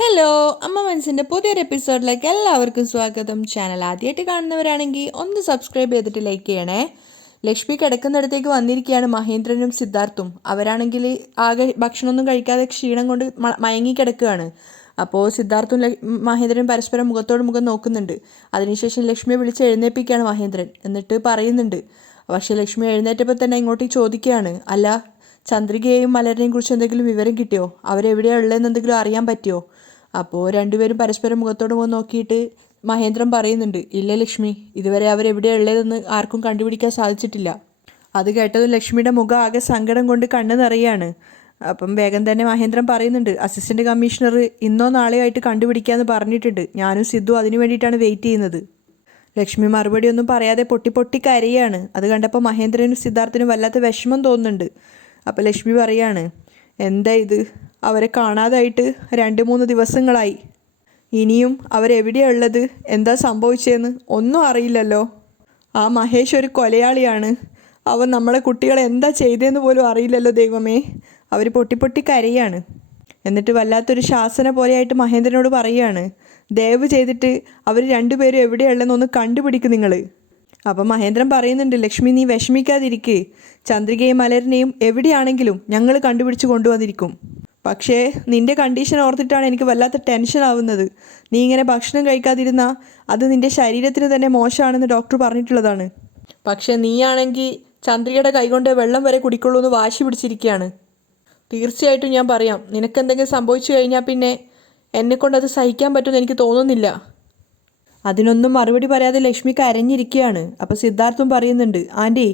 Hello, അമ്മ മനസ്സിൻ്റെ പുതിയൊരു എപ്പിസോഡിലേക്ക് എല്ലാവർക്കും സ്വാഗതം. ചാനൽ ആദ്യമായിട്ട് കാണുന്നവരാണെങ്കിൽ ഒന്ന് സബ്സ്ക്രൈബ് ചെയ്തിട്ട് ലൈക്ക് ചെയ്യണേ. ലക്ഷ്മി കിടക്കുന്നിടത്തേക്ക് വന്നിരിക്കുകയാണ് മഹേന്ദ്രനും സിദ്ധാർത്ഥും. അവരാണെങ്കിൽ ആകെ ഭക്ഷണമൊന്നും കഴിക്കാതെ ക്ഷീണം കൊണ്ട് മയങ്ങി കിടക്കുകയാണ്. അപ്പോൾ സിദ്ധാർത്ഥും മഹേന്ദ്രനും പരസ്പരം മുഖത്തോട് മുഖം നോക്കുന്നുണ്ട്. അതിനുശേഷം ലക്ഷ്മിയെ വിളിച്ച് എഴുന്നേൽപ്പിക്കുകയാണ് മഹേന്ദ്രൻ. എന്നിട്ട് പറയുന്നുണ്ട്. പക്ഷേ ലക്ഷ്മി എഴുന്നേറ്റപ്പോൾ തന്നെ ഇങ്ങോട്ടേക്ക് ചോദിക്കുകയാണ്, അല്ല, ചന്ദ്രികയെയും മലരിനെയും കുറിച്ച് എന്തെങ്കിലും വിവരം കിട്ടിയോ? അവരെവിടെയാണ് ഉള്ളതെന്ന് എന്തെങ്കിലും അറിയാൻ പറ്റിയോ? അപ്പോൾ രണ്ടുപേരും പരസ്പരം മുഖത്തോട് മുഖം നോക്കിയിട്ട് മഹേന്ദ്രൻ പറയുന്നുണ്ട്, ഇല്ല ലക്ഷ്മി, ഇതുവരെ അവരെവിടെയാണ് ഉള്ളതെന്ന് ആർക്കും കണ്ടുപിടിക്കാൻ സാധിച്ചിട്ടില്ല. അത് കേട്ടതും ലക്ഷ്മിയുടെ മുഖം ആകെ സങ്കടം കൊണ്ട് കണ്ണ് നിറയാണ്. അപ്പം വേഗം തന്നെ മഹേന്ദ്രൻ പറയുന്നുണ്ട്, അസിസ്റ്റന്റ് കമ്മീഷണർ ഇന്നോ നാളെയോ ആയിട്ട് കണ്ടുപിടിക്കാമെന്ന് പറഞ്ഞിട്ടുണ്ട്. ഞാനും സിദ്ധു അതിനു വേണ്ടിയിട്ടാണ് വെയിറ്റ് ചെയ്യുന്നത്. ലക്ഷ്മി മറുപടി ഒന്നും പറയാതെ പൊട്ടി പൊട്ടി കരയാണ്. അത് കണ്ടപ്പോൾ മഹേന്ദ്രനും സിദ്ധാർത്ഥിനും വല്ലാത്ത വിഷമം തോന്നുന്നുണ്ട്. അപ്പോൾ ലക്ഷ്മി പറയാണ്, എന്താ ഇത്, അവരെ കാണാതായിട്ട് 2-3 ദിവസങ്ങളായി. ഇനിയും അവരെവിടെയാണ് ഉള്ളത്, എന്താ സംഭവിച്ചതെന്ന് ഒന്നും അറിയില്ലല്ലോ. ആ മഹേഷ് ഒരു കൊലയാളിയാണ്. അവൻ നമ്മളെ കുട്ടികളെ എന്താ ചെയ്തതെന്ന് പോലും അറിയില്ലല്ലോ ദൈവമേ. അവർ പൊട്ടി പൊട്ടി കരയാണ്. എന്നിട്ട് വല്ലാത്തൊരു ശാസന പോലെയായിട്ട് മഹേന്ദ്രനോട് പറയുകയാണ്, ദയവ് ചെയ്തിട്ട് അവർ രണ്ടുപേരും എവിടെയുള്ളതെന്ന് ഒന്ന് കണ്ടുപിടിക്കും നിങ്ങൾ. അപ്പം മഹേന്ദ്രൻ പറയുന്നുണ്ട്, ലക്ഷ്മി നീ വിഷമിക്കാതിരിക്കേ, ചന്ദ്രികയും മലരിനെയും എവിടെയാണെങ്കിലും ഞങ്ങൾ കണ്ടുപിടിച്ച് കൊണ്ടുവന്നിരിക്കും. പക്ഷേ നിൻ്റെ കണ്ടീഷൻ ഓർത്തിട്ടാണ് എനിക്ക് വല്ലാത്ത ടെൻഷൻ ആവുന്നത്. നീ ഇങ്ങനെ ഭക്ഷണം കഴിക്കാതിരുന്നാൽ അത് നിൻ്റെ ശരീരത്തിന് തന്നെ മോശമാണെന്ന് ഡോക്ടർ പറഞ്ഞിട്ടുള്ളതാണ്. പക്ഷേ നീയാണെങ്കിൽ ചന്ദ്രികയുടെ കൈകൊണ്ട് വെള്ളം വരെ കുടിക്കുള്ളൂ എന്ന് വാശി പിടിച്ചിരിക്കുകയാണ്. തീർച്ചയായിട്ടും ഞാൻ പറയാം, നിനക്കെന്തെങ്കിലും സംഭവിച്ചു കഴിഞ്ഞാൽ പിന്നെ എന്നെക്കൊണ്ടത് സഹിക്കാൻ പറ്റുമെന്ന് എനിക്ക് തോന്നുന്നില്ല. അതിനൊന്നും മറുപടി പറയാതെ ലക്ഷ്മി കരഞ്ഞിരിക്കുകയാണ്. അപ്പോൾ സിദ്ധാർത്ഥും പറയുന്നുണ്ട്, ആൻറ്റി,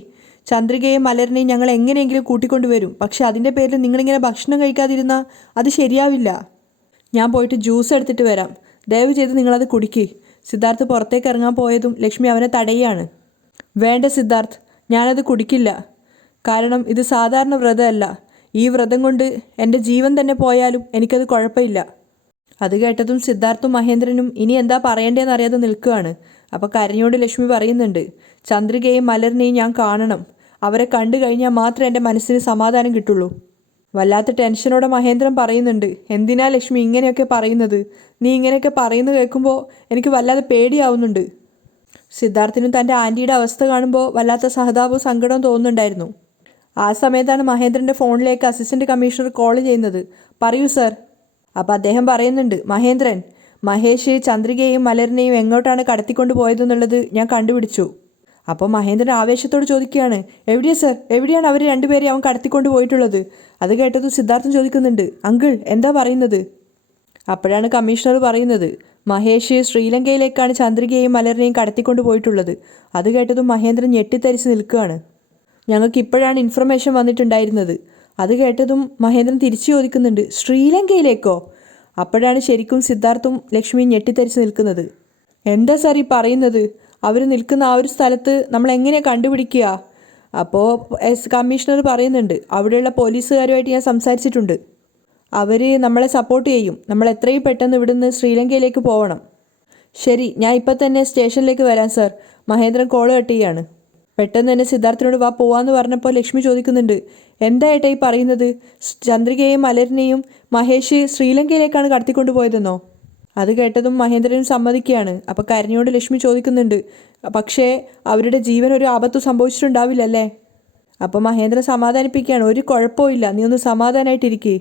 ചന്ദ്രികയും മലരിനെയും ഞങ്ങൾ എങ്ങനെയെങ്കിലും കൂട്ടിക്കൊണ്ടുവരും. പക്ഷെ അതിൻ്റെ പേരിൽ നിങ്ങളിങ്ങനെ ഭക്ഷണം കഴിക്കാതിരുന്നാൽ അത് ശരിയാവില്ല. ഞാൻ പോയിട്ട് ജ്യൂസ് എടുത്തിട്ട് വരാം, ദയവ് ചെയ്ത് നിങ്ങളത് കുടിക്ക്. സിദ്ധാർത്ഥ് പുറത്തേക്ക് ഇറങ്ങാൻ പോയതും ലക്ഷ്മി അവനെ തടയുകയാണ്. വേണ്ട സിദ്ധാർത്ഥ്, ഞാനത് കുടിക്കില്ല. കാരണം ഇത് സാധാരണ വ്രതമല്ല. ഈ വ്രതം കൊണ്ട് എൻ്റെ ജീവൻ തന്നെ പോയാലും എനിക്കത് കുഴപ്പമില്ല. അത് കേട്ടതും സിദ്ധാർത്ഥും മഹേന്ദ്രനും ഇനി എന്താ പറയേണ്ടതെന്ന് അറിയാതെ നിൽക്കുകയാണ്. അപ്പോൾ കരഞ്ഞോണ്ട് ലക്ഷ്മി പറയുന്നുണ്ട്, ചന്ദ്രികയും മലരിനെയും ഞാൻ കാണണം. അവരെ കണ്ടു കഴിഞ്ഞാൽ മാത്രമേ എൻ്റെ മനസ്സിന് സമാധാനം കിട്ടുള്ളൂ. വല്ലാത്ത ടെൻഷനോടെ മഹേന്ദ്രൻ പറയുന്നുണ്ട്, എന്തിനാ ലക്ഷ്മി ഇങ്ങനെയൊക്കെ പറയുന്നത്? നീ ഇങ്ങനെയൊക്കെ പറയുന്നത് കേൾക്കുമ്പോൾ എനിക്ക് വല്ലാതെ പേടിയാവുന്നുണ്ട്. സിദ്ധാർത്ഥിനും തൻ്റെ ആൻറ്റിയുടെ അവസ്ഥ കാണുമ്പോൾ വല്ലാത്ത സഹതാപവും സങ്കടവും തോന്നുന്നുണ്ടായിരുന്നു. ആ സമയത്താണ് മഹേന്ദ്രൻ്റെ ഫോണിലേക്ക് അസിസ്റ്റന്റ് കമ്മീഷണർ കോൾ ചെയ്യുന്നത്. പറയൂ സർ. അപ്പോൾ അദ്ദേഹം പറയുന്നുണ്ട്, മഹേന്ദ്രൻ, മഹേഷ് ചന്ദ്രികയെയും മലരിനെയും എങ്ങോട്ടാണ് കടത്തിക്കൊണ്ട് പോയതെന്നുള്ളത് ഞാൻ കണ്ടുപിടിച്ചു. അപ്പോൾ മഹേന്ദ്രൻ ആവേശത്തോട് ചോദിക്കുകയാണ്, എവിടെയാ സർ, എവിടെയാണ് അവർ രണ്ടുപേരെയും അവൻ കടത്തിക്കൊണ്ട് പോയിട്ടുള്ളത്? അത് കേട്ടതും സിദ്ധാർത്ഥൻ ചോദിക്കുന്നുണ്ട്, അങ്കിൾ എന്താ പറയുന്നത്? അപ്പോഴാണ് കമ്മീഷണർ പറയുന്നത്, മഹേഷ് ശ്രീലങ്കയിലേക്കാണ് ചന്ദ്രികയെയും മലരിനെയും കടത്തിക്കൊണ്ട് പോയിട്ടുള്ളത്. അത് കേട്ടതും മഹേന്ദ്രൻ ഞെട്ടിത്തരിച്ച് നിൽക്കുകയാണ്. ഞങ്ങൾക്ക് ഇപ്പോഴാണ് ഇൻഫർമേഷൻ വന്നിട്ടുണ്ടായിരുന്നത്. അത് കേട്ടതും മഹേന്ദ്രൻ തിരിച്ചു ചോദിക്കുന്നുണ്ട്, ശ്രീലങ്കയിലേക്കോ? അപ്പോഴാണ് ശരിക്കും സിദ്ധാർത്ഥും ലക്ഷ്മിയും ഞെട്ടിത്തരിച്ച് നിൽക്കുന്നത്. എന്താ സാർ ഈ പറയുന്നത്? അവർ നിൽക്കുന്ന ആ ഒരു സ്ഥലത്ത് നമ്മൾ എങ്ങനെയാണ് കണ്ടുപിടിക്കുക? അപ്പോൾ കമ്മീഷണർ പറയുന്നുണ്ട്, അവിടെയുള്ള പോലീസുകാരുമായിട്ട് ഞാൻ സംസാരിച്ചിട്ടുണ്ട്. അവർ നമ്മളെ സപ്പോർട്ട് ചെയ്യും. നമ്മൾ എത്രയും പെട്ടെന്ന് ഇവിടുന്ന് ശ്രീലങ്കയിലേക്ക് പോകണം. ശരി, ഞാൻ ഇപ്പം തന്നെ സ്റ്റേഷനിലേക്ക് വരാം സാർ. മഹേന്ദ്രൻ കോൾ കട്ട് ചെയ്യാണ്. പെട്ടെന്ന് തന്നെ സിദ്ധാർത്ഥിനോട് വാ പോവാന്ന് പറഞ്ഞപ്പോൾ ലക്ഷ്മി ചോദിക്കുന്നുണ്ട്, എന്താ ഏട്ടാ ഈ പറയുന്നത്? ചന്ദ്രികയെയും മലരിനെയും മഹേഷ് ശ്രീലങ്കയിലേക്കാണ് കടത്തിക്കൊണ്ട് പോയതെന്നോ? അത് കേട്ടതും മഹേന്ദ്രനും സമ്മതിക്കുകയാണ്. അപ്പോൾ കരഞ്ഞുകൊണ്ട് ലക്ഷ്മി ചോദിക്കുന്നുണ്ട്, പക്ഷേ അവരുടെ ജീവൻ ഒരു ആപത്തും സംഭവിച്ചിട്ടുണ്ടാവില്ലല്ലേ? അപ്പോൾ മഹേന്ദ്രൻ സമാധാനിപ്പിക്കുകയാണ്, ഒരു കുഴപ്പമില്ല, നീ ഒന്ന് സമാധാനമായിട്ടിരിക്കേ.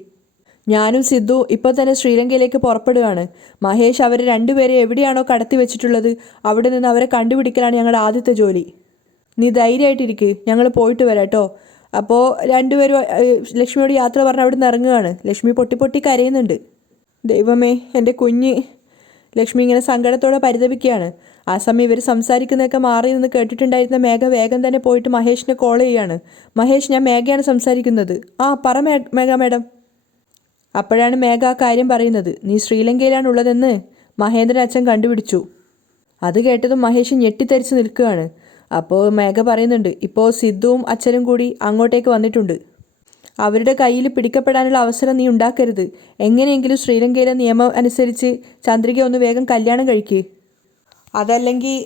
ഞാനും സിദ്ധു ഇപ്പോൾ തന്നെ ശ്രീലങ്കയിലേക്ക് പുറപ്പെടുകയാണ്. മഹേഷ് അവരെ രണ്ടുപേരെ എവിടെയാണോ കടത്തി വെച്ചിട്ടുള്ളത് അവിടെ നിന്ന് അവരെ കണ്ടുപിടിക്കലാണ് ഞങ്ങളുടെ ആദ്യത്തെ ജോലി. നീ ധൈര്യമായിട്ടിരിക്കുക, ഞങ്ങൾ പോയിട്ട് വരാം കേട്ടോ. അപ്പോൾ രണ്ടുപേരും ലക്ഷ്മിയോട് യാത്ര പറഞ്ഞ് അവിടെ നിന്ന് ഇറങ്ങുകയാണ്. ലക്ഷ്മി പൊട്ടി പൊട്ടി കരയുന്നുണ്ട്. ദൈവമേ, എൻ്റെ കുഞ്ഞ്. ലക്ഷ്മി ഇങ്ങനെ സങ്കടത്തോടെ പരിതപിക്കുകയാണ്. ആ സമയം ഇവർ സംസാരിക്കുന്നതൊക്കെ മാറി നിന്ന് കേട്ടിട്ടുണ്ടായിരുന്ന മേഘ വേഗം തന്നെ പോയിട്ട് മഹേഷിനെ കോൾ ചെയ്യുകയാണ്. മഹേഷ്, ഞാൻ മേഘയാണ് സംസാരിക്കുന്നത്. ആ പറ മേഘ മാഡം. അപ്പോഴാണ് മേഘ ആ കാര്യം പറയുന്നത്, നീ ശ്രീലങ്കയിലാണ് ഉള്ളതെന്ന് മഹേന്ദ്രൻ അച്ഛൻ കണ്ടുപിടിച്ചു. അത് കേട്ടതും മഹേഷ് ഞെട്ടിത്തരിച്ച് നിൽക്കുകയാണ്. അപ്പോൾ മേഘ പറയുന്നുണ്ട്, ഇപ്പോൾ സിദ്ധുവും അച്ഛനും കൂടി അങ്ങോട്ടേക്ക് വന്നിട്ടുണ്ട്. അവരുടെ കയ്യിൽ പിടിക്കപ്പെടാനുള്ള അവസരം നീ ഉണ്ടാക്കരുത്. എങ്ങനെയെങ്കിലും ശ്രീലങ്കയിലെ നിയമം അനുസരിച്ച് ചന്ദ്രിക ഒന്ന് വേഗം കല്യാണം കഴിക്കുക. അതല്ലെങ്കിൽ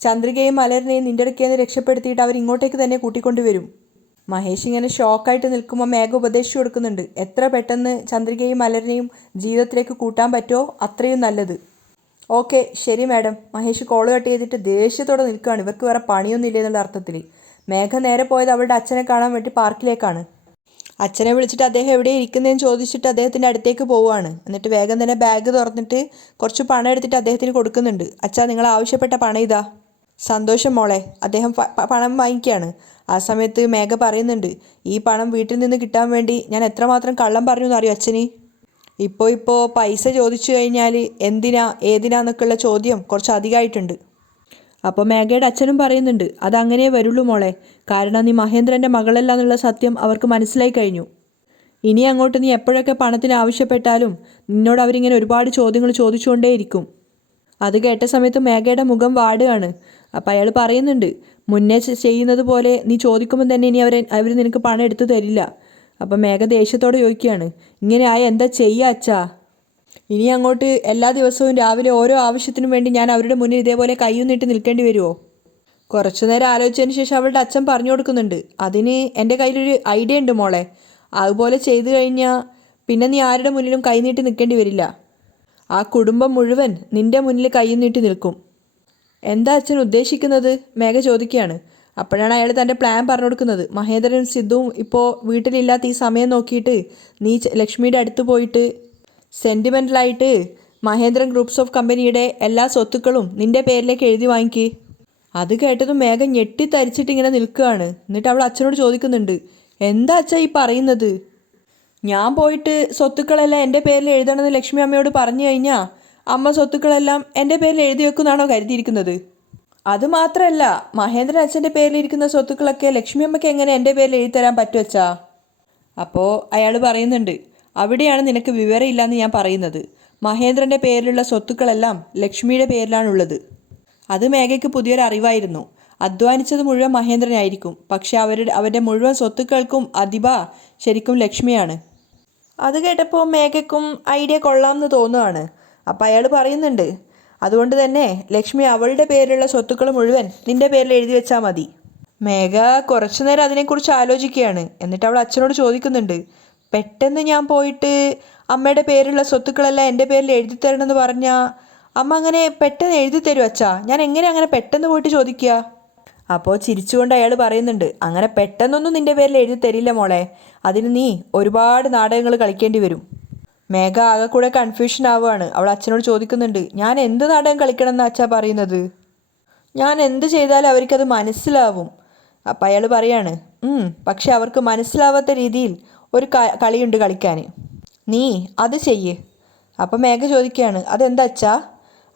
ചന്ദ്രികയും മലരിനെയും നിൻ്റെ അടുക്കേന്ന് രക്ഷപ്പെടുത്തിയിട്ട് അവർ ഇങ്ങോട്ടേക്ക് തന്നെ കൂട്ടിക്കൊണ്ടുവരും. മഹേഷ് ഇങ്ങനെ ഷോക്കായിട്ട് നിൽക്കുമ്പോൾ മേഘ ഉപദേശിച്ചു കൊടുക്കുന്നുണ്ട്. എത്ര പെട്ടെന്ന് ചന്ദ്രികയും മലരിനെയും ജീവിതത്തിലേക്ക് കൂട്ടാൻ പറ്റുമോ അത്രയും നല്ലത്. ഓക്കെ ശരി മാഡം. മഹേഷ് കോള് കട്ട് ചെയ്തിട്ട് ദേഷ്യത്തോടെ നിൽക്കുകയാണ്. ഇവർക്ക് വേറെ പണിയൊന്നും ഇല്ല എന്നുള്ള അർത്ഥത്തിൽ. മേഘ നേരെ പോയത് അവളുടെ അച്ഛനെ കാണാൻ വേണ്ടി പാർക്കിലേക്കാണ്. അച്ഛനെ വിളിച്ചിട്ട് അദ്ദേഹം എവിടെ ഇരിക്കുന്നതെന്ന് ചോദിച്ചിട്ട് അദ്ദേഹത്തിൻ്റെ അടുത്തേക്ക് പോവുകയാണ്. എന്നിട്ട് വേഗം തന്നെ ബാഗ് തുറന്നിട്ട് കുറച്ച് പണം എടുത്തിട്ട് അദ്ദേഹത്തിന് കൊടുക്കുന്നുണ്ട്. അച്ഛാ, നിങ്ങൾ ആവശ്യപ്പെട്ട പണം ഇതാ. സന്തോഷം മോളെ. അദ്ദേഹം പണം വാങ്ങിക്കുകയാണ്. ആ സമയത്ത് മേഘ പറയുന്നുണ്ട്, ഈ പണം വീട്ടിൽ നിന്ന് കിട്ടാൻ വേണ്ടി ഞാൻ എത്രമാത്രം കള്ളം പറഞ്ഞു എന്നറിയോ അച്ഛന്? ഇപ്പോൾ പൈസ ചോദിച്ചു കഴിഞ്ഞാൽ എന്തിനാ ഏതിനാന്നൊക്കെയുള്ള ചോദ്യം കുറച്ച് അധികമായിട്ടുണ്ട്. അപ്പോൾ മേഘയുടെ അച്ഛനും പറയുന്നുണ്ട്, അതങ്ങനെ വരുള്ളൂ മോളെ. കാരണം നീ മഹേന്ദ്രൻ്റെ മകളല്ല എന്നുള്ള സത്യം അവർക്ക് മനസ്സിലായി കഴിഞ്ഞു. ഇനി അങ്ങോട്ട് നീ എപ്പോഴൊക്കെ പണത്തിന് ആവശ്യപ്പെട്ടാലും നിന്നോട് അവരിങ്ങനെ ഒരുപാട് ചോദ്യങ്ങൾ ചോദിച്ചുകൊണ്ടേയിരിക്കും. അത് കേട്ട സമയത്ത് മേഘയുടെ മുഖം വാടുകയാണ്. അപ്പം അയാൾ പറയുന്നുണ്ട്, മുന്നേ ചെയ്യുന്നത് പോലെ നീ ചോദിക്കുമ്പോൾ തന്നെ ഇനി അവർ നിനക്ക് പണം എടുത്തു തരില്ല. അപ്പം മേഘ ദേഷ്യത്തോടെ ചോദിക്കുകയാണ്, ഇങ്ങനെ ആയ എന്താ ചെയ്യുക അച്ഛാ? ഇനി അങ്ങോട്ട് എല്ലാ ദിവസവും രാവിലെ ഓരോ ആവശ്യത്തിനും വേണ്ടി ഞാൻ അവരുടെ മുന്നിൽ ഇതേപോലെ കയ്യും നീട്ടി നിൽക്കേണ്ടി വരുമോ? കുറച്ചു നേരം ആലോചിച്ചതിന് ശേഷം അവളുടെ അച്ഛൻ പറഞ്ഞു കൊടുക്കുന്നുണ്ട്, അതിന് എൻ്റെ കയ്യിലൊരു ഐഡിയ ഉണ്ട് മോളെ. അതുപോലെ ചെയ്തു കഴിഞ്ഞാൽ പിന്നെ നീ ആരുടെ മുന്നിലും കൈ നീട്ടി നിൽക്കേണ്ടി വരില്ല. ആ കുടുംബം മുഴുവൻ നിൻ്റെ മുന്നിൽ കൈയും നീട്ടി നിൽക്കും. എന്താ അച്ഛൻ ഉദ്ദേശിക്കുന്നത്? മേഘ ചോദിക്കുകയാണ്. അപ്പോഴാണ് അയാൾ തൻ്റെ പ്ലാൻ പറഞ്ഞു കൊടുക്കുന്നത്. മഹേന്ദ്രനും സിദ്ധുവും ഇപ്പോൾ വീട്ടിലില്ലാത്ത ഈ സമയം നോക്കിയിട്ട് നീ ലക്ഷ്മിയുടെ അടുത്ത് പോയിട്ട് സെൻറ്റിമെൻ്റലായിട്ട് മഹേന്ദ്രൻ ഗ്രൂപ്പ്സ് ഓഫ് കമ്പനിയുടെ എല്ലാ സ്വത്തുക്കളും നിൻ്റെ പേരിലേക്ക് എഴുതി വാങ്ങിക്ക്. അത് കേട്ടതും മേഘ ഞെട്ടിത്തരിച്ചിട്ട് ഇങ്ങനെ നിൽക്കുകയാണ്. എന്നിട്ട് അവൾ അച്ഛനോട് ചോദിക്കുന്നുണ്ട്, എന്താ അച്ഛാ ഈ പറയുന്നത്? ഞാൻ പോയിട്ട് സ്വത്തുക്കളെല്ലാം എൻ്റെ പേരിൽ എഴുതണമെന്ന് ലക്ഷ്മി അമ്മയോട് പറഞ്ഞു കഴിഞ്ഞാൽ അമ്മ സ്വത്തുക്കളെല്ലാം എൻ്റെ പേരിൽ എഴുതി വെക്കുന്നാണോ കരുതിയിരിക്കുന്നത്? അതുമാത്രമല്ല, മഹേന്ദ്രൻ അച്ഛൻ്റെ പേരിലിരിക്കുന്ന സ്വത്തുക്കളൊക്കെ ലക്ഷ്മി അമ്മയ്ക്ക് എങ്ങനെ എൻ്റെ പേരിൽ എഴുതി തരാൻ പറ്റുവച്ചാ? അപ്പോൾ അയാൾ പറയുന്നുണ്ട്, അവിടെയാണ് നിനക്ക് വിവരമില്ലയെന്ന് ഞാൻ പറയുന്നത്. മഹേന്ദ്രൻ്റെ പേരിലുള്ള സ്വത്തുക്കളെല്ലാം ലക്ഷ്മിയുടെ പേരിലാണുള്ളത്. അത് മേഘയ്ക്ക് പുതിയൊരു അറിവായിരുന്നു. അധ്വാനിച്ചത് മുഴുവൻ മഹേന്ദ്രനായിരിക്കും, പക്ഷെ അവരുടെ മുഴുവൻ സ്വത്തുക്കൾക്കും അധിപ ശരിക്കും ലക്ഷ്മിയാണ്. അത് കേട്ടപ്പോൾ മേഘയ്ക്കും ഐഡിയ കൊള്ളാമെന്ന് തോന്നുകയാണ്. അപ്പോൾ അയാൾ പറയുന്നുണ്ട്, അതുകൊണ്ട് തന്നെ ലക്ഷ്മി അവളുടെ പേരിലുള്ള സ്വത്തുക്കൾ മുഴുവൻ നിൻ്റെ പേരിൽ എഴുതി വെച്ചാൽ മതി. മേഘ കുറച്ചു നേരം അതിനെക്കുറിച്ച് ആലോചിക്കുകയാണ്. എന്നിട്ട് അവൾ അച്ഛനോട് ചോദിക്കുന്നുണ്ട്, പെട്ടെന്ന് ഞാൻ പോയിട്ട് അമ്മയുടെ പേരിലുള്ള സ്വത്തുക്കളെല്ലാം എൻ്റെ പേരിൽ എഴുതി തരണമെന്ന് പറഞ്ഞാൽ അമ്മ അങ്ങനെ പെട്ടെന്ന് എഴുതി തരും അച്ഛാ? ഞാൻ എങ്ങനെ അങ്ങനെ പെട്ടെന്ന് പോയിട്ട് ചോദിക്കുക? അപ്പോൾ ചിരിച്ചുകൊണ്ട് അയാൾ പറയുന്നുണ്ട്, അങ്ങനെ പെട്ടെന്നൊന്നും നിൻ്റെ പേരിൽ എഴുതി തരില്ല മോളെ. അതിന് നീ ഒരുപാട് നാടകങ്ങൾ കളിക്കേണ്ടി വരും. മേഘ ആകെ കൂടെ കൺഫ്യൂഷൻ ആവുകയാണ്. അവൾ അച്ഛനോട് ചോദിക്കുന്നുണ്ട്, ഞാൻ എന്ത് നാടകം കളിക്കണം എന്നാ അച്ഛാ പറയുന്നത്? ഞാൻ എന്ത് ചെയ്താലും അവർക്കത് മനസ്സിലാവും. അപ്പം അയാൾ പറയാണ്, പക്ഷെ അവർക്ക് മനസ്സിലാവാത്ത രീതിയിൽ ഒരു കളിയുണ്ട് കളിക്കാൻ. നീ അത് ചെയ്യ്. അപ്പം മേഘ ചോദിക്കുകയാണ്, അതെന്താ അച്ഛാ?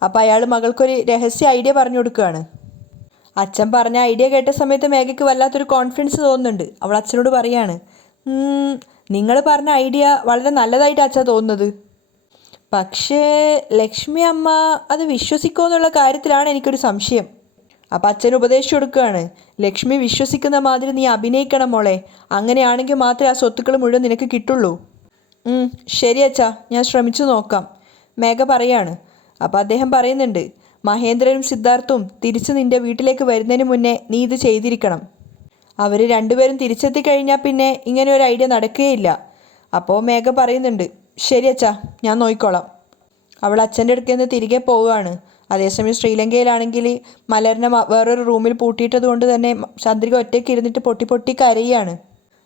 അപ്പം അയാൾ മകൾക്കൊരു രഹസ്യ ഐഡിയ പറഞ്ഞു കൊടുക്കുകയാണ്. അച്ഛൻ പറഞ്ഞ ഐഡിയ കേട്ട സമയത്ത് മേഘയ്ക്ക് വല്ലാത്തൊരു കോൺഫിഡൻസ് തോന്നുന്നുണ്ട്. അവൾ അച്ഛനോട് പറയാണ്, നിങ്ങൾ പറഞ്ഞ ഐഡിയ വളരെ നല്ലതായിട്ട് അച്ഛാ തോന്നുന്നത്. പക്ഷേ ലക്ഷ്മി അമ്മ അത് വിശ്വസിക്കുമോ എന്നുള്ള കാര്യത്തിലാണ് എനിക്കൊരു സംശയം. അപ്പം അച്ഛൻ ഉപദേശിച്ചു കൊടുക്കുകയാണ്, ലക്ഷ്മി വിശ്വസിക്കുന്ന മാതിരി നീ അഭിനയിക്കണം മോളെ. അങ്ങനെയാണെങ്കിൽ മാത്രമേ ആ സ്വത്തുക്കൾ മുഴുവൻ നിനക്ക് കിട്ടുള്ളൂ. ശരി അച്ഛാ, ഞാൻ ശ്രമിച്ചു നോക്കാം, മേഘ പറയാണ്. അപ്പോൾ അദ്ദേഹം പറയുന്നുണ്ട്, മഹേന്ദ്രനും സിദ്ധാർത്ഥും തിരിച്ച് നിൻ്റെ വീട്ടിലേക്ക് വരുന്നതിന് മുന്നേ നീ ഇത് ചെയ്തിരിക്കണം. അവർ രണ്ടുപേരും തിരിച്ചെത്തി കഴിഞ്ഞാൽ പിന്നെ ഇങ്ങനെ ഒരു ഐഡിയ നടക്കുകയില്ല. അപ്പോൾ മേഘ പറയുന്നുണ്ട്, ശരി അച്ഛാ, ഞാൻ നോക്കിക്കോളാം. അവൾ അച്ഛൻ്റെ അടുക്കൽ നിന്ന് തിരികെ പോവുകയാണ്. അതേസമയം ശ്രീലങ്കയിലാണെങ്കിൽ മലരിനെ വേറൊരു റൂമിൽ പൂട്ടിയിട്ടത് കൊണ്ട് തന്നെ ചന്ദ്രിക ഒറ്റയ്ക്ക് ഇരുന്നിട്ട് പൊട്ടി പൊട്ടി കരയാണ്.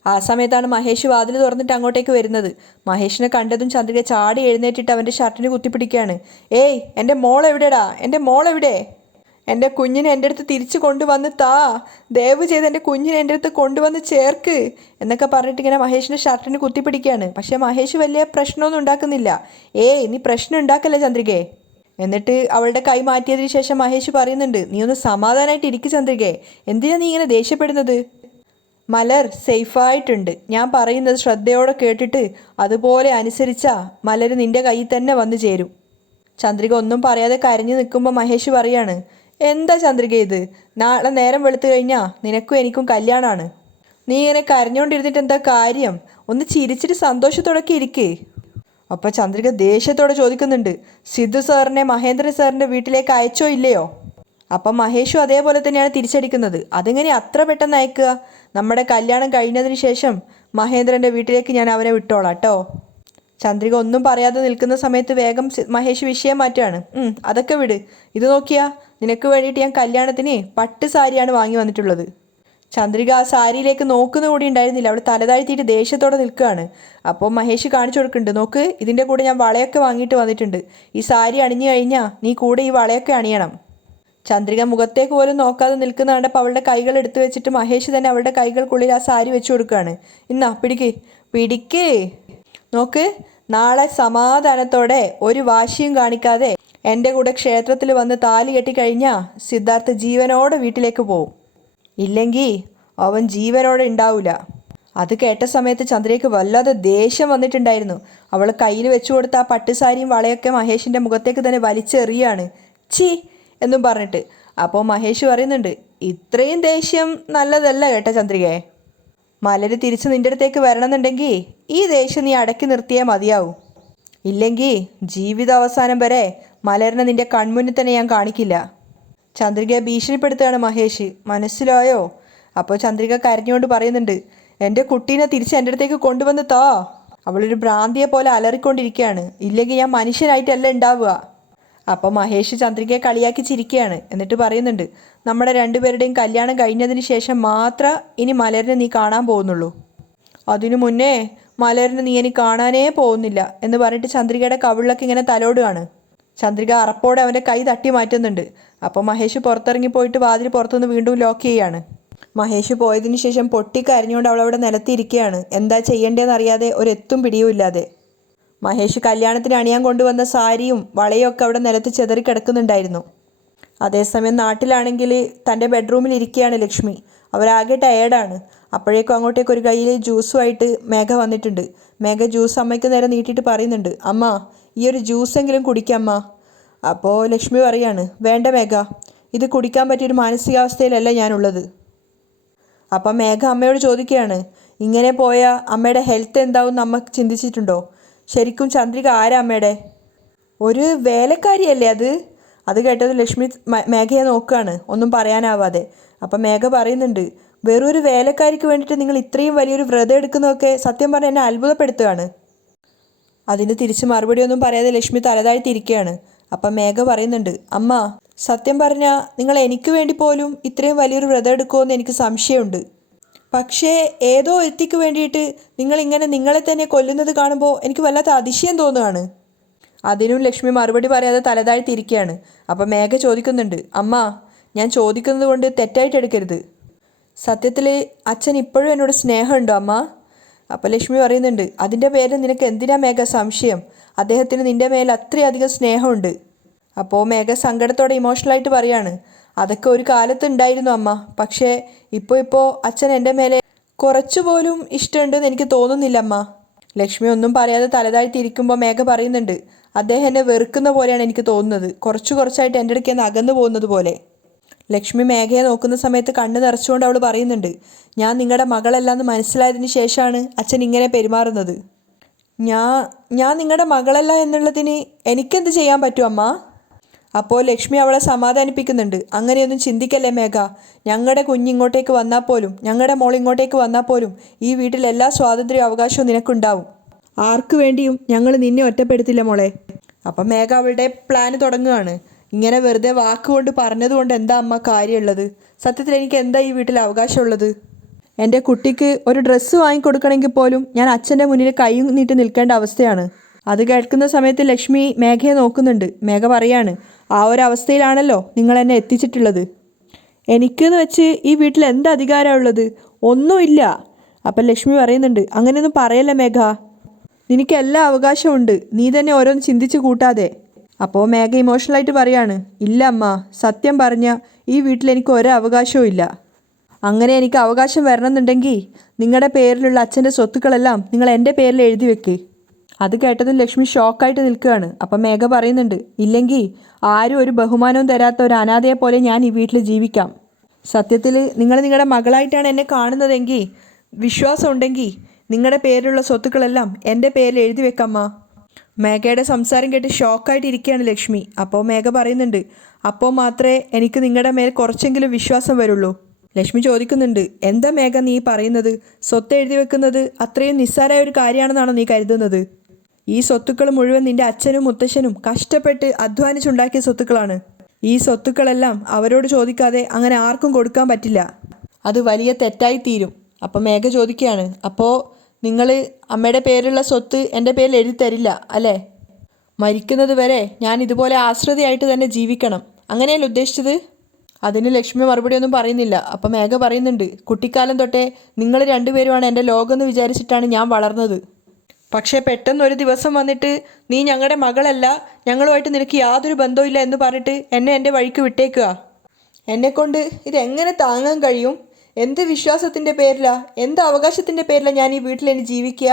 ആ സമയത്താണ് മഹേഷ് വാതിൽ തുറന്നിട്ട് അങ്ങോട്ടേക്ക് വരുന്നത്. മഹേഷിനെ കണ്ടതും ചന്ദ്രിക ചാടി എഴുന്നേറ്റിട്ട് അവൻ്റെ ഷർട്ടിന് കുത്തിപ്പിടിക്കുകയാണ്. ഏയ്, എൻ്റെ മോൾ എവിടെടാ? എൻ്റെ മോൾ എവിടെ? എൻ്റെ കുഞ്ഞിനെ എൻ്റെ അടുത്ത് തിരിച്ചു കൊണ്ടുവന്ന് താ, ദയവ് ചെയ്ത് എൻ്റെ കുഞ്ഞിനെ എൻ്റെ അടുത്ത് കൊണ്ടുവന്ന് ചേർക്ക് എന്നൊക്കെ പറഞ്ഞിട്ട് ഇങ്ങനെ മഹേഷിൻ്റെ ഷർട്ടിന് കുത്തിപ്പിടിക്കുകയാണ്. പക്ഷേ മഹേഷ് വലിയ പ്രശ്നമൊന്നും ഉണ്ടാക്കുന്നില്ല. ഏയ്, നീ പ്രശ്നം ഉണ്ടാക്കല്ലേ ചന്ദ്രികേ. എന്നിട്ട് അവളുടെ കൈ മാറ്റിയതിന് ശേഷം മഹേഷ് പറയുന്നുണ്ട്, നീ ഒന്ന് സമാധാനമായിട്ട് ഇരിക്കും ചന്ദ്രികേ. എന്തിനാ നീ ഇങ്ങനെ ദേഷ്യപ്പെടുന്നത്? മലർ സേഫായിട്ടുണ്ട്. ഞാൻ പറയുന്നത് ശ്രദ്ധയോടെ കേട്ടിട്ട് അതുപോലെ അനുസരിച്ചാ മലർ നിൻ്റെ കയ്യിൽ തന്നെ വന്നു ചേരും. ചന്ദ്രിക ഒന്നും പറയാതെ കരഞ്ഞു നിൽക്കുമ്പോൾ മഹേഷ് പറയാണ്, എന്താ ചന്ദ്രിക ഇത്? നാളെ നേരം വെളുത്തു കഴിഞ്ഞാൽ നിനക്കും എനിക്കും കല്യാണമാണ്. നീ ഇങ്ങനെ കരഞ്ഞുകൊണ്ടിരുന്നിട്ട് എന്താ കാര്യം? ഒന്ന് ചിരിച്ചിട്ട് സന്തോഷത്തോടൊക്കെ ഇരിക്കേ. അപ്പോൾ ചന്ദ്രിക ദേഷ്യത്തോടെ ചോദിക്കുന്നുണ്ട്, സിദ്ധു സാറിനെ മഹേന്ദ്രൻ സാറിൻ്റെ വീട്ടിലേക്ക് അയച്ചോ ഇല്ലയോ? അപ്പം മഹേഷും അതേപോലെ തന്നെയാണ് തിരിച്ചടിക്കുന്നത്. അതെങ്ങനെ അത്ര പെട്ടെന്ന് അയക്കുക? നമ്മുടെ കല്യാണം കഴിഞ്ഞതിന് ശേഷം മഹേന്ദ്രൻ്റെ വീട്ടിലേക്ക് ഞാൻ അവനെ വിട്ടോളാം കേട്ടോ. ചന്ദ്രിക ഒന്നും പറയാതെ നിൽക്കുന്ന സമയത്ത് വേഗം മഹേഷ് വിഷയം മാറ്റുകയാണ്. അതൊക്കെ വിട്, ഇത് നോക്കിയാ, നിനക്ക് വേണ്ടിയിട്ട് ഞാൻ കല്യാണത്തിന് പട്ട് സാരിയാണ് വാങ്ങി വന്നിട്ടുള്ളത്. ചന്ദ്രിക ആ സാരിയിലേക്ക് നോക്കുന്ന കൂടി ഉണ്ടായിരുന്നില്ല. അവൾ തലതാഴ്ത്തിയിട്ട് ദേഷ്യത്തോടെ നിൽക്കുകയാണ്. അപ്പോൾ മഹേഷ് കാണിച്ചു കൊടുക്കുന്നുണ്ട്, നോക്ക്, ഇതിൻ്റെ കൂടെ ഞാൻ വളയൊക്കെ വാങ്ങിയിട്ട് വന്നിട്ടുണ്ട്. ഈ സാരി അണിഞ്ഞു കഴിഞ്ഞാൽ നീ കൂടെ ഈ വളയൊക്കെ അണിയണം. ചന്ദ്രിക മുഖത്തേക്ക് പോലും നോക്കാതെ നിൽക്കുന്ന കണ്ടപ്പോൾ അവളുടെ കൈകൾ എടുത്തു വെച്ചിട്ട് മഹേഷ് തന്നെ അവളുടെ കൈകൾക്കുള്ളിൽ ആ സാരി വെച്ചു കൊടുക്കുകയാണ്. ഇന്നാ പിടിക്ക് പിടിക്ക്, നോക്ക്, നാളെ സമാധാനത്തോടെ ഒരു വാശിയും കാണിക്കാതെ എൻ്റെ കൂടെ ക്ഷേത്രത്തിൽ വന്ന് താലി കെട്ടിക്കഴിഞ്ഞാൽ സിദ്ധാർത്ഥ ജീവനോടെ വീട്ടിലേക്ക് പോവും. ഇല്ലെങ്കിൽ അവൻ ജീവനോടെ ഉണ്ടാവില്ല. അത് കേട്ട സമയത്ത് ചന്ദ്രയ്ക്ക് വല്ലാതെ ദേഷ്യം വന്നിട്ടുണ്ടായിരുന്നു. അവൾ കയ്യിൽ വെച്ചു കൊടുത്ത ആ പട്ടുസാരിയും വളയൊക്കെ മഹേഷിൻ്റെ മുഖത്തേക്ക് തന്നെ വലിച്ചെറിയാണ്. ചീ എന്നും പറഞ്ഞിട്ട്. അപ്പോൾ മഹേഷ് പറയുന്നുണ്ട്, ഇത്രയും ദേഷ്യം നല്ലതല്ല കേട്ടോ ചന്ദ്രികയെ. മലര് തിരിച്ച് നിൻ്റെ അടുത്തേക്ക് വരണമെന്നുണ്ടെങ്കിൽ ഈ ദേഷ്യം നീ അടക്കി നിർത്തിയേ മതിയാവും. ഇല്ലെങ്കിൽ ജീവിതാവസാനം വരെ മലരിനെ നിൻ്റെ കൺമുന്നിൽ തന്നെ ഞാൻ കാണിക്കില്ല. ചന്ദ്രികയെ ഭീഷണിപ്പെടുത്തുകയാണ് മഹേഷ്. മനസ്സിലായോ? അപ്പോൾ ചന്ദ്രിക കരഞ്ഞുകൊണ്ട് പറയുന്നുണ്ട്, എൻ്റെ കുട്ടീനെ തിരിച്ച് എൻ്റെ അടുത്തേക്ക് കൊണ്ടുവന്ന് താ. അവളൊരു ഭ്രാന്തിയെ പോലെ അലറിക്കൊണ്ടിരിക്കുകയാണ്. ഇല്ലെങ്കിൽ ഞാൻ മനുഷ്യനായിട്ടല്ല ഉണ്ടാവുക. അപ്പോൾ മഹേഷ് ചന്ദ്രികയെ കളിയാക്കി ചിരിക്കുകയാണ്. എന്നിട്ട് പറയുന്നുണ്ട്, നമ്മുടെ രണ്ടുപേരുടെയും കല്യാണം കഴിഞ്ഞതിന് ശേഷം മാത്രം ഇനി മലരിനെ നീ കാണാൻ പോകുന്നുള്ളൂ. അതിനു മുന്നേ മലരിനെ നീ ഇനി കാണാനേ പോകുന്നില്ല എന്ന് പറഞ്ഞിട്ട് ചന്ദ്രികയുടെ കവിളിലൊക്കെ ഇങ്ങനെ തലോടുകയാണ്. ചന്ദ്രിക അറപ്പോടെ അവൻ്റെ കൈ തട്ടി മാറ്റുന്നുണ്ട്. അപ്പോൾ മഹേഷ് പുറത്തിറങ്ങി പോയിട്ട് വാതിൽ പുറത്തുനിന്ന് വീണ്ടും ലോക്ക് ചെയ്യാണ്. മഹേഷ് പോയതിനു ശേഷം പൊട്ടിക്കരഞ്ഞുകൊണ്ട് അവളവിടെ നിലത്തിരിക്കുകയാണ്. എന്താ ചെയ്യേണ്ടതെന്ന് അറിയാതെ ഒരെത്തും പിടിയും ഇല്ലാതെ. മഹേഷ് കല്യാണത്തിന് അണിയാൻ കൊണ്ടുവന്ന സാരിയും വളയും ഒക്കെ അവിടെ നിലത്ത് ചെതറി കിടക്കുന്നുണ്ടായിരുന്നു. അതേസമയം നാട്ടിലാണെങ്കിൽ തൻ്റെ ബെഡ്റൂമിൽ ഇരിക്കുകയാണ് ലക്ഷ്മി. അവരാകെ ടയേർഡാണ്. അപ്പോഴേക്കും അങ്ങോട്ടേക്ക് ഒരു കയ്യിൽ ജ്യൂസുമായിട്ട് മേഘ വന്നിട്ടുണ്ട്. മേഘ ജ്യൂസ് അമ്മയ്ക്ക് നേരെ നീട്ടിയിട്ട് പറയുന്നുണ്ട്, അമ്മ ഈ ഒരു ജ്യൂസെങ്കിലും കുടിക്കമ്മ. അപ്പോൾ ലക്ഷ്മി പറയാണ്, വേണ്ട മേഘ, ഇത് കുടിക്കാൻ പറ്റിയൊരു മാനസികാവസ്ഥയിലല്ല ഞാനുള്ളത്. അപ്പം മേഘ അമ്മയോട് ചോദിക്കുകയാണ്, ഇങ്ങനെ പോയാൽ അമ്മയുടെ ഹെൽത്ത് എന്താവും അമ്മ ചിന്തിച്ചിട്ടുണ്ടോ? ശരിക്കും ചന്ദ്രിക ആരാ അമ്മയുടെ? ഒരു വേലക്കാരിയല്ലേ അത്? അത് കേട്ടത് ലക്ഷ്മി മേഘയെ നോക്കുകയാണ്, ഒന്നും പറയാനാവാതെ. അപ്പം മേഘ പറയുന്നുണ്ട്, വെറൊരു വേലക്കാരിക്ക് വേണ്ടിയിട്ട് നിങ്ങൾ ഇത്രയും വലിയൊരു വ്രതം എടുക്കുന്നതൊക്കെ സത്യം പറഞ്ഞാൽ എന്നെ അത്ഭുതപ്പെടുത്തുകയാണ്. അതിന് തിരിച്ച് മറുപടി ഒന്നും പറയാതെ ലക്ഷ്മി തലതാഴ്ത്തിയിരിക്കുകയാണ്. അപ്പം മേഘ പറയുന്നുണ്ട്, അമ്മ സത്യം പറഞ്ഞാൽ നിങ്ങൾ എനിക്ക് വേണ്ടി പോലും ഇത്രയും വലിയൊരു വ്രതം എടുക്കുമെന്ന് എനിക്ക് സംശയമുണ്ട്. പക്ഷേ ഏതോ വ്യക്തിക്ക് വേണ്ടിയിട്ട് നിങ്ങളിങ്ങനെ നിങ്ങളെ തന്നെ കൊല്ലുന്നത് കാണുമ്പോൾ എനിക്ക് വല്ലാത്ത അതിശയം തോന്നുകയാണ്. അതിനും ലക്ഷ്മി മറുപടി പറയാതെ തലതാഴ്ത്തിയിരിക്കുകയാണ്. അപ്പം മേഘ ചോദിക്കുന്നുണ്ട്, അമ്മ ഞാൻ ചോദിക്കുന്നത് കൊണ്ട് തെറ്റായിട്ട് എടുക്കരുത്. സത്യത്തിൽ അച്ഛൻ ഇപ്പോഴും എന്നോട് സ്നേഹമുണ്ടോ അമ്മ? അപ്പോൾ ലക്ഷ്മി പറയുന്നുണ്ട്, അതിൻ്റെ പേരിൽ നിനക്ക് എന്തിനാ മേഘ സംശയം? അദ്ദേഹത്തിന് നിൻ്റെ മേൽ അത്രയധികം സ്നേഹമുണ്ട്. അപ്പോൾ മേഘ സങ്കടത്തോടെ ഇമോഷണലായിട്ട് പറയാണ്, അതൊക്കെ ഒരു കാലത്ത് ഉണ്ടായിരുന്നു അമ്മ. പക്ഷേ ഇപ്പോൾ അച്ഛൻ എൻ്റെ മേലെ കുറച്ചുപോലും ഇഷ്ടമുണ്ടെന്ന് എനിക്ക് തോന്നുന്നില്ല അമ്മ. ലക്ഷ്മി ഒന്നും പറയാതെ തലതാഴ്ത്തിയിരിക്കുമ്പോൾ മേഘ പറയുന്നുണ്ട്, അദ്ദേഹം എന്നെ വെറുക്കുന്ന പോലെയാണ് എനിക്ക് തോന്നുന്നത്. കുറച്ചായിട്ട് എൻ്റെ അടുക്കൽ നിന്ന് അകന്നു പോകുന്നത് പോലെ. ലക്ഷ്മി മേഘയെ നോക്കുന്ന സമയത്ത് കണ്ണ് നിറച്ചുകൊണ്ട് അവൾ പറയുന്നുണ്ട്, ഞാൻ നിങ്ങളുടെ മകളല്ലാന്ന് മനസ്സിലായതിന് ശേഷമാണ് അച്ഛൻ ഇങ്ങനെ പെരുമാറുന്നത്. ഞാൻ നിങ്ങളുടെ മകളല്ല എന്നുള്ളതിന് എനിക്കെന്ത് ചെയ്യാൻ പറ്റും അമ്മ? അപ്പോൾ ലക്ഷ്മി അവളെ സമാധാനിപ്പിക്കുന്നുണ്ട്, അങ്ങനെയൊന്നും ചിന്തിക്കല്ലേ മേഘ. ഞങ്ങളുടെ കുഞ്ഞിങ്ങോട്ടേക്ക് വന്നാൽ പോലും, ഞങ്ങളുടെ മോൾ ഇങ്ങോട്ടേക്ക് വന്നാൽ പോലും ഈ വീട്ടിൽ എല്ലാ സ്വാതന്ത്ര്യ അവകാശവും നിനക്കുണ്ടാവും. ആർക്കു വേണ്ടിയും ഞങ്ങൾ നിന്നെ ഒറ്റപ്പെടുത്തില്ല മോളെ. അപ്പം മേഘ അവളുടെ പ്ലാൻ തുടങ്ങുകയാണ്. ഇങ്ങനെ വെറുതെ വാക്കുകൊണ്ട് പറഞ്ഞതുകൊണ്ട് എന്താ അമ്മ കാര്യമുള്ളത്? സത്യത്തിൽ എനിക്ക് എന്താ ഈ വീട്ടിൽ അവകാശമുള്ളത്? എൻ്റെ കുട്ടിക്ക് ഒരു ഡ്രസ്സ് വാങ്ങിക്കൊടുക്കണമെങ്കിൽ പോലും ഞാൻ അച്ഛൻ്റെ മുന്നിൽ കൈ നീട്ടി നിൽക്കേണ്ട അവസ്ഥയാണ്. അത് കേൾക്കുന്ന സമയത്ത് ലക്ഷ്മി മേഘയെ നോക്കുന്നുണ്ട്. മേഘ പറയാണ്, ആ ഒരു അവസ്ഥയിലാണല്ലോ നിങ്ങൾ എന്നെ എത്തിച്ചിട്ടുള്ളത്. എനിക്കെന്ന് വെച്ച് ഈ വീട്ടിൽ എന്ത് അധികാരമുള്ളത്? ഒന്നുമില്ല. അപ്പം ലക്ഷ്മി പറയുന്നുണ്ട്, അങ്ങനെയൊന്നും പറയല്ലേ മേഘ, നിനക്ക് എല്ലാ അവകാശമുണ്ട്, നീ തന്നെ ഓരോന്ന് ചിന്തിച്ച് കൂട്ടാതെ. അപ്പോൾ മേഘ ഇമോഷണലായിട്ട് പറയാണ്, ഇല്ല അമ്മ, സത്യം പറഞ്ഞാൽ ഈ വീട്ടിൽ എനിക്ക് ഒരു അവകാശവും ഇല്ല. അങ്ങനെ എനിക്ക് അവകാശം വരണമെന്നുണ്ടെങ്കിൽ നിങ്ങളുടെ പേരിലുള്ള അച്ഛൻ്റെ സ്വത്തുക്കളെല്ലാം നിങ്ങൾ എൻ്റെ പേരിൽ എഴുതി വെക്ക്. അത് കേട്ടതും ലക്ഷ്മി ഷോക്കായിട്ട് നിൽക്കുകയാണ്. അപ്പം മേഘ പറയുന്നുണ്ട്, ഇല്ലെങ്കിൽ ആരും ഒരു ബഹുമാനവും തരാത്ത ഒരു അനാഥയെ പോലെ ഞാൻ ഈ വീട്ടിൽ ജീവിക്കാം. സത്യത്തിൽ നിങ്ങൾ നിങ്ങളുടെ മകളായിട്ടാണ് എന്നെ കാണുന്നതെങ്കിൽ, വിശ്വാസം ഉണ്ടെങ്കിൽ നിങ്ങളുടെ പേരിലുള്ള സ്വത്തുക്കളെല്ലാം എൻ്റെ പേരിൽ എഴുതി വെക്കമ്മ. മേഘയുടെ സംസാരം കേട്ട് ഷോക്കായിട്ടിരിക്കുകയാണ് ലക്ഷ്മി. അപ്പോൾ മേഘ പറയുന്നുണ്ട്, അപ്പോൾ മാത്രമേ എനിക്ക് നിങ്ങളുടെ മേൽ കുറച്ചെങ്കിലും വിശ്വാസം വരുള്ളൂ. ലക്ഷ്മി ചോദിക്കുന്നുണ്ട്, എന്താ മേഘ നീ പറയുന്നത്? സ്വത്ത് എഴുതി വെക്കുന്നത് അത്രയും നിസ്സാരമായ ഒരു കാര്യമാണെന്നാണോ നീ കരുതുന്നത്? ഈ സ്വത്തുക്കൾ മുഴുവൻ നിന്റെ അച്ഛനും മുത്തശ്ശനും കഷ്ടപ്പെട്ട് അധ്വാനിച്ചുണ്ടാക്കിയ സ്വത്തുക്കളാണ്. ഈ സ്വത്തുക്കളെല്ലാം അവരോട് ചോദിക്കാതെ അങ്ങനെ ആർക്കും കൊടുക്കാൻ പറ്റില്ല. അത് വലിയ തെറ്റായി തീരും. അപ്പം മേഘ ചോദിക്കുകയാണ്, അപ്പോൾ നിങ്ങൾ അമ്മയുടെ പേരുള്ള സ്വത്ത് എൻ്റെ പേരിൽ എഴുതി തരില്ല അല്ലേ? മരിക്കുന്നത് വരെ ഞാൻ ഇതുപോലെ ആശ്രിതയായിട്ട് തന്നെ ജീവിക്കണം, അങ്ങനെയല്ല ഉദ്ദേശിച്ചത്? അതിന് ലക്ഷ്മി മറുപടി ഒന്നും പറയുന്നില്ല. അപ്പം മേഘ പറയുന്നുണ്ട്, കുട്ടിക്കാലം തൊട്ടേ നിങ്ങൾ രണ്ടുപേരുമാണ് എൻ്റെ ലോകമെന്ന് വിചാരിച്ചിട്ടാണ് ഞാൻ വളർന്നത്. പക്ഷേ പെട്ടെന്ന് ഒരു ദിവസം വന്നിട്ട് നീ ഞങ്ങളുടെ മകളല്ല, ഞങ്ങളുമായിട്ട് നിനക്ക് യാതൊരു ബന്ധവുമില്ല എന്ന് പറഞ്ഞിട്ട് എന്നെ എൻ്റെ വഴിക്ക് വിട്ടേക്കുക. എന്നെക്കൊണ്ട് ഇതെങ്ങനെ താങ്ങാൻ കഴിയും? എന്ത് വിശ്വാസത്തിൻ്റെ പേരിലാ, എന്ത് അവകാശത്തിൻ്റെ പേരിലാണ് ഞാൻ ഈ വീട്ടിൽ ഇനി ജീവിക്കുക?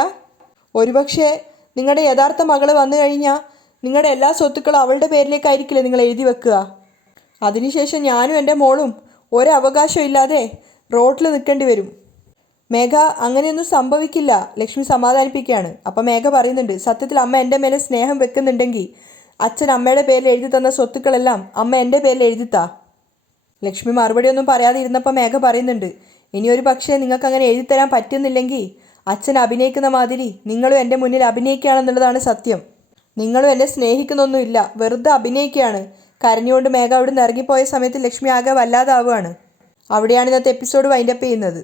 ഒരുപക്ഷെ നിങ്ങളുടെ യഥാർത്ഥ മകൾ വന്നു കഴിഞ്ഞാൽ നിങ്ങളുടെ എല്ലാ സ്വത്തുക്കളും അവളുടെ പേരിലേക്കായിരിക്കില്ലേ നിങ്ങൾ എഴുതി വെക്കുക? അതിനുശേഷം ഞാനും എൻ്റെ മോളും ഒരവകാശം ഇല്ലാതെ റോഡിൽ നിൽക്കേണ്ടി വരും. മേഘ, അങ്ങനെയൊന്നും സംഭവിക്കില്ല, ലക്ഷ്മി സമാധാനിപ്പിക്കുകയാണ്. അപ്പം മേഘ പറയുന്നുണ്ട്, സത്യത്തിൽ അമ്മ എൻ്റെ മേലെ സ്നേഹം വെക്കുന്നുണ്ടെങ്കിൽ അച്ഛൻ അമ്മയുടെ പേരിൽ എഴുതി തന്ന സ്വത്തുക്കളെല്ലാം അമ്മ എൻ്റെ പേരിൽ എഴുതിത്താ. ലക്ഷ്മി മറുപടി ഒന്നും പറയാതെ ഇരുന്നപ്പോൾ മേഘ പറയുന്നുണ്ട്, ഇനി ഒരു പക്ഷേ നിങ്ങൾക്ക് അങ്ങനെ എഴുതി തരാൻ പറ്റുന്നില്ലെങ്കിൽ അച്ഛൻ അഭിനയിക്കുന്ന മാതിരി നിങ്ങളും എൻ്റെ മുന്നിൽ അഭിനയിക്കുകയാണെന്നുള്ളതാണ് സത്യം. നിങ്ങളും എന്നെ സ്നേഹിക്കുന്നൊന്നുമില്ല, വെറുതെ അഭിനയിക്കുകയാണ്. കരഞ്ഞുകൊണ്ട് മേഘ അവിടെ നിന്ന് ഇറങ്ങിപ്പോയ സമയത്ത് ലക്ഷ്മി ആകെ വല്ലാതാവുകയാണ്. അവിടെയാണ് ഇന്നത്തെ എപ്പിസോഡ് വൈൻഡപ്പ് ചെയ്യുന്നത്.